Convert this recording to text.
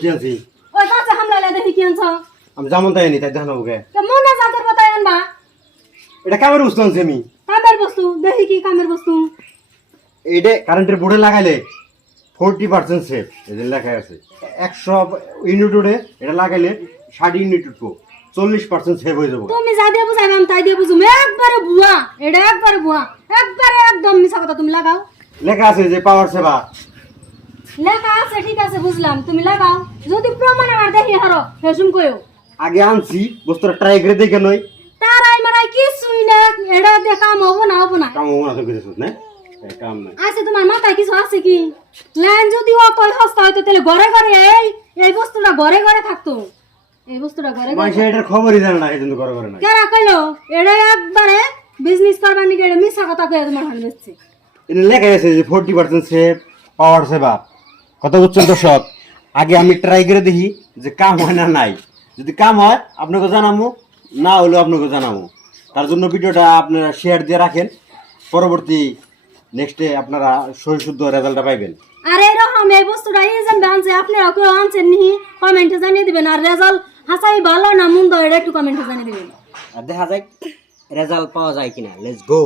কি আনছি ওই কাছে হামলা দেখি কি আনছ আমি যেমন তাই নি তাই দেখানো ওকে মনে জাতের কথা আনবা এটা কামের বস্তু আনছি আমি কামের বস্তু দেখি কি কামের বস্তু এইটা কারেন্টের বোর্ডে লাগাইলে 40% সেফ এদের লেখা আছে 100 ইউনিট উঠে এটা লাগাইলে 60 ইউনিট উঠবো 40% সেভ হয়ে যাবো তুমি যা দিয়ে বুঝাইবা আমি তাই দিয়ে বুঝুম একবারে ভুয়া এটা একবারে ভুয়া একবারে একদম মিছা কথা তুমি লাগাও লেখা আছে যে পাওয়ার সেবা লেখা আছে ঠিক আছে বুঝলাম তুমি লাগাও যদি প্রমাণ আমার দেখি হারো হেসুম কইও আগে আনছি বস্তুটা ট্রাই করে দেখে নই তারাই মারাই কিছুই না এটা দিয়ে কাম হবো না কাম হবো না তো কিছু না কাম নাই আছে তোমার মাথায় কিছু আছে কি লাইন যদি অত সস্তা হইতো তাহলে ঘরে ঘরে এই বস্তুটা ঘরে ঘরে থাকতো এই বস্তুটা ঘরে ঘরে মানুষ এটার খবরই জানে না এই জন্য করে করে না কেরা কইলো এটা একবারে বিজনেস করবার নিকে এটা মিছা কথা কয়ে তোমার হান বেচছে এটা লেখা আছে যে 40% সেভ পাওয়ার সেবা কত বুঝছেন দর্শক আগে আমি ট্রাই করে দেখি যে কাম হয় না নাই যদি কাম হয় আপনাকে জানাবো না হলেও আপনাকে জানাবো তার জন্য ভিডিওটা আপনারা শেয়ার দিয়ে রাখেন পরবর্তী নেক্সটে আপনারা সহি শুদ্ধ রেজাল্টটা পাইবেন আর এরকম এই বস্তুটা এই যে আনছে আপনারা কেউ আনছেন নি কমেন্টে জানিয়ে দিবেন আর রেজাল্ট হাসাই ভালো না মন্দ এটা একটু কমেন্টে জানিয়ে দিবেন আর দেখা যায় রেজাল্ট পাওয়া যায় কিনা লেটস গো